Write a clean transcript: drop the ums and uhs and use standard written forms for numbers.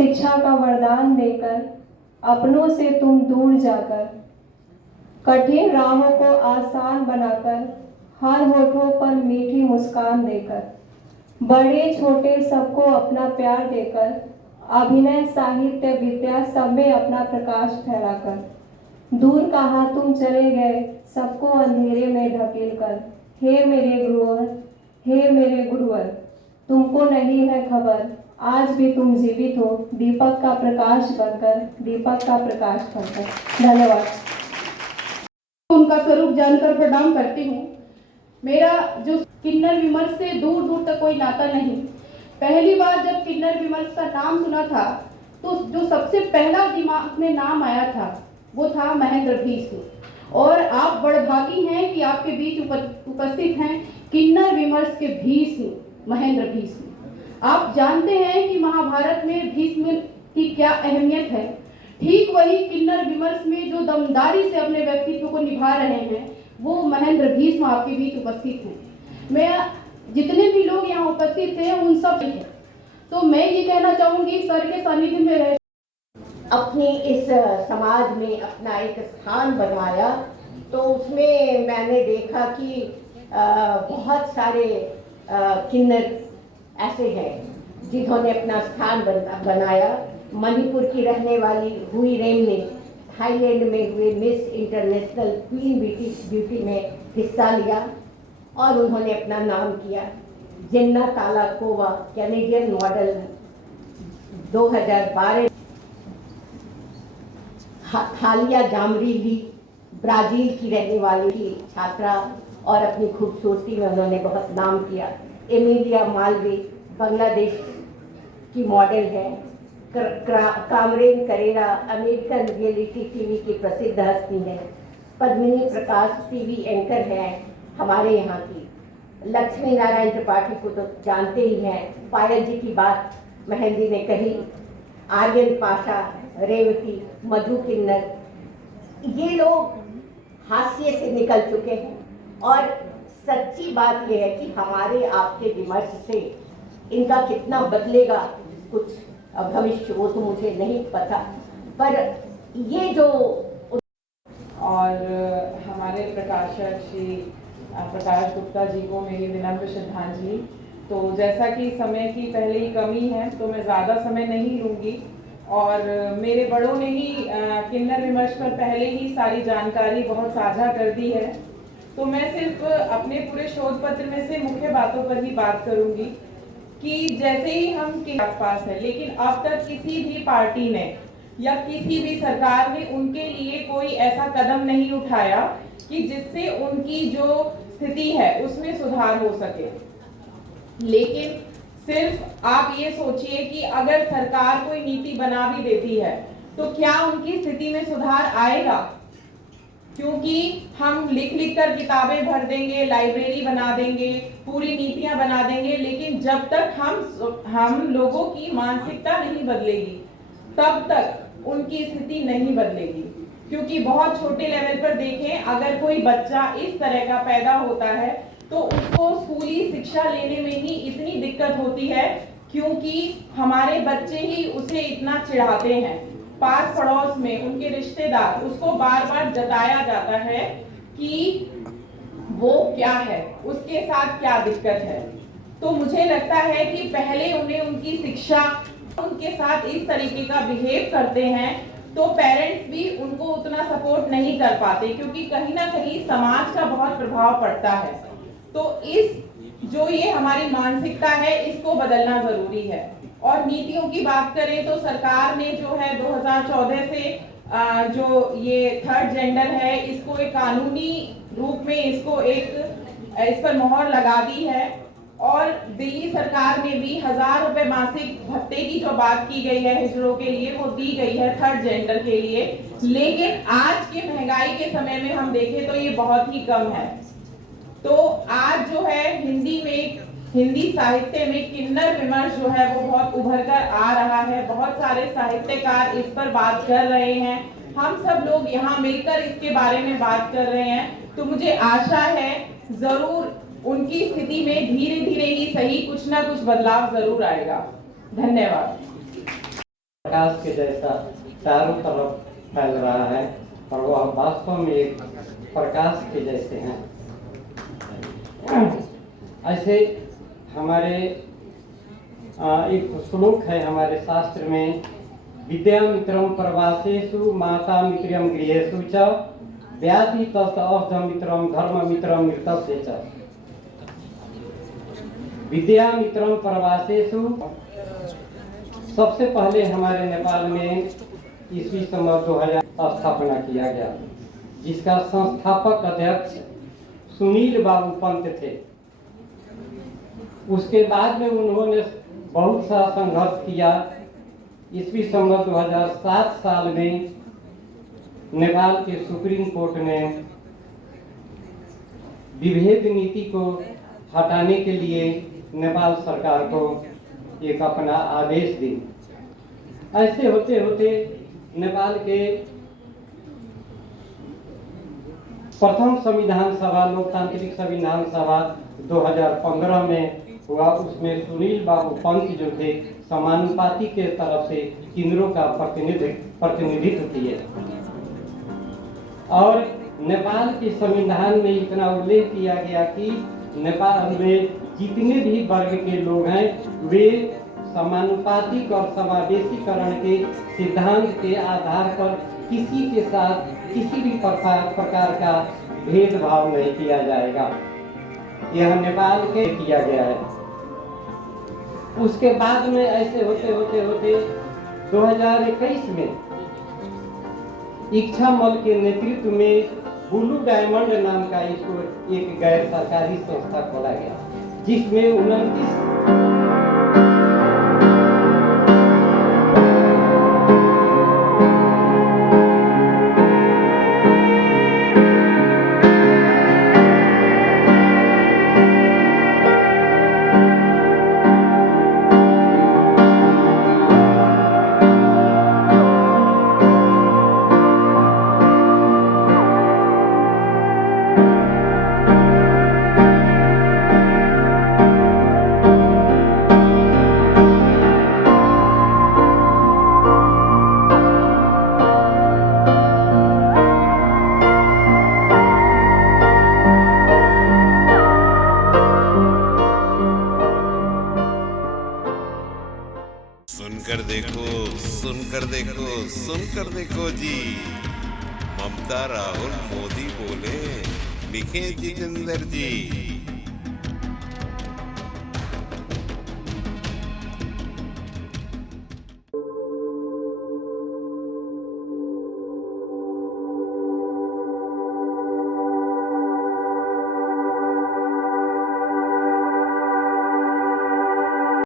शिक्षा का वरदान देकर अपनों से तुम दूर जाकर कठिन राहों को आसान बनाकर हर होठों पर मीठी मुस्कान देकर बड़े छोटे सबको अपना प्यार देकर अभिनय साहित्य विद्या सब में अपना प्रकाश फैलाकर दूर कहाँ तुम चले गए सबको अंधेरे में ढकेल कर। हे मेरे गुरुवर, हे मेरे गुरुवर, तुमको नहीं है खबर आज भी तुम जीवित हो दीपक का प्रकाश बनकर, दीपक का प्रकाश बनकर। धन्यवाद। उनका स्वरूप जानकर प्रणाम करती हूँ। मेरा जो किन्नर विमर्श से दूर दूर तक कोई नाता नहीं। पहली बार जब किन्नर विमर्श का नाम सुना था तो जो सबसे पहला दिमाग में नाम आया था वो था महेंद्र भीष्म। और आप बड़भागी हैं कि आपके बीच उपस्थित हैं किन्नर विमर्श के भीष्म महेंद्र भीष्म। आप जानते हैं कि महाभारत में भीष्म की क्या अहमियत है। ठीक वही किन्नर विमर्श में जो दमदारी से अपने व्यक्तित्व को निभा रहे हैं वो महेंद्र भीष्म आपके बीच उपस्थित हैं। मैं जितने भी लोग यहाँ उपस्थित थे उन सब है। तो मैं ये कहना चाहूँगी सर के सानिध्य में रह अपनी इस समाज में अपना एक स्थान बनवाया तो उसमें मैंने देखा कि बहुत सारे किन्नर ऐसे हैं जिन्होंने अपना स्थान बनाया। मणिपुर की रहने वाली हुई रेम ने थाईलैंड में हुए मिस इंटरनेशनल क्वीन ब्यूटी में हिस्सा लिया और उन्होंने अपना नाम किया। जिन्ना तालाकोवा कैनेडियन मॉडल 2012। हालिया जामरीली ब्राज़ील की रहने वाली थी छात्रा और अपनी खूबसूरती में उन्होंने बहुत नाम किया। एमिलिया मालवे बांग्लादेश की मॉडल है। कामरेन करेरा अमेरिकन रियलिटी टीवी की प्रसिद्ध हस्ती है। पद्मिनी प्रकाश टीवी एंकर है हमारे यहाँ की। लक्ष्मी नारायण त्रिपाठी को तो जानते ही हैं। पायल जी की बात महेंद्र ने कही। आर्यन पाशा, रेवती, मधु किन्नर, ये लोग हास्य से निकल चुके हैं। और सच्ची बात यह है कि हमारे आपके विमर्श से इनका कितना बदलेगा कुछ भविष्य वो तो मुझे नहीं पता, पर ये जो और हमारे प्रकाशक श्री प्रकाश गुप्ता जी को मेरी विनम्र श्रद्धांजलि। तो जैसा कि समय की पहले ही कमी है तो मैं ज़्यादा समय नहीं लूँगी और मेरे बड़ों ने ही किन्नर विमर्श पर पहले ही सारी जानकारी बहुत साझा कर दी है। तो मैं सिर्फ अपने पूरे शोध पत्र में से मुख्य बातों पर ही बात करूँगी कि जैसे ही हम के आसपास है, लेकिन अब तक किसी भी पार्टी ने या किसी भी सरकार ने उनके लिए कोई ऐसा कदम नहीं उठाया कि जिससे उनकी जो स्थिति है उसमें सुधार हो सके। लेकिन सिर्फ आप ये सोचिए कि अगर सरकार कोई नीति बना भी देती है तो क्या उनकी स्थिति में सुधार आएगा? क्योंकि हम लिख लिख कर किताबें भर देंगे, लाइब्रेरी बना देंगे, पूरी नीतियां बना देंगे, लेकिन जब तक हम लोगों की मानसिकता नहीं बदलेगी तब तक उनकी स्थिति नहीं बदलेगी। क्योंकि बहुत छोटे लेवल पर देखें, अगर कोई बच्चा इस तरह का पैदा होता है तो उसको स्कूली शिक्षा लेने में ही इतनी दिक्कत होती है क्योंकि हमारे बच्चे ही उसे इतना चिढ़ाते हैं। पास पड़ोस में उनके रिश्तेदार उसको बार बार जताया जाता है कि वो क्या है, उसके साथ क्या दिक्कत है। तो मुझे लगता है कि पहले उन्हें उनकी शिक्षा, उनके साथ इस तरीके का बिहेव करते हैं तो पेरेंट्स भी उनको उतना सपोर्ट नहीं कर पाते, क्योंकि कहीं ना कहीं समाज का बहुत प्रभाव पड़ता है। तो इस जो ये हमारी मानसिकता है इसको बदलना जरूरी है। और नीतियों की बात करें तो सरकार ने जो है 2014 से जो ये थर्ड जेंडर है इसको एक कानूनी रूप में इस पर मोहर लगा दी है। और दिल्ली सरकार ने भी 1000 रुपए मासिक भत्ते की जो बात की गई है हिजड़ों के लिए वो दी गई है थर्ड जेंडर के लिए। लेकिन आज के महंगाई के समय में हम देखें तो ये बहुत ही कम है। तो आज जो है हिंदी साहित्य में किन्नर विमर्श जो है वो बहुत उभर कर आ रहा है। बहुत सारे साहित्यकार इस पर बात कर रहे हैं, हम सब लोग यहाँ मिलकर इसके बारे में बात कर रहे हैं। तो मुझे आशा है जरूर उनकी स्थिति में धीरे धीरे ही सही कुछ ना कुछ बदलाव जरूर आएगा। धन्यवाद। प्रकाश के जैसा चारों तरफ फैल रहा है और वह वास्तव में एक प्रकाश के जैसे हैं। ऐसे हमारे एक श्लोक है हमारे शास्त्र में, विद्यामित्रम प्रवासेषु माता मित्रम गृहेषु च व्याधि तस्त औषधमित्रम धर्ममित्रम मृतस्य च। विद्यामित्रम प्रवासेषु, सबसे पहले हमारे नेपाल में ईस्वी संवत 2000 स्थापना किया गया, जिसका संस्थापक अध्यक्ष सुनील बाबू पंत थे। उसके बाद में उन्होंने बहुत सा संघर्ष किया। ईस्वी संवत 2007 साल में नेपाल के सुप्रीम कोर्ट ने विभेद नीति को हटाने के लिए नेपाल सरकार को एक अपना आदेश दी। ऐसे होते होते नेपाल के प्रथम संविधान सभा, लोकतांत्रिक संविधान सभा 2015 में हुआ। उसमें सुनील बाबू पंत जो थे समानुपाती के तरफ से केंद्रों का प्रतिनिधित्व किए और नेपाल के संविधान में इतना उल्लेख किया गया कि नेपाल में जितने भी वर्ग के लोग हैं वे समानुपातिक और समावेशीकरण के सिद्धांत के आधार पर किसी के साथ किसी भी प्रकार का भेदभाव नहीं किया जाएगा। यह नेपाल के किया गया है। उसके बाद में ऐसे होते होते होते 2021 में इच्छा मल के नेतृत्व में ब्लू डायमंड नाम का इसको एक गैर सरकारी संस्था खोला गया, जिसमें 29 सुनकर देखो, सुनकर देखो, सुनकर देखो जी। ममता राहुल मोदी बोले, लिखे जितेंद्र जी।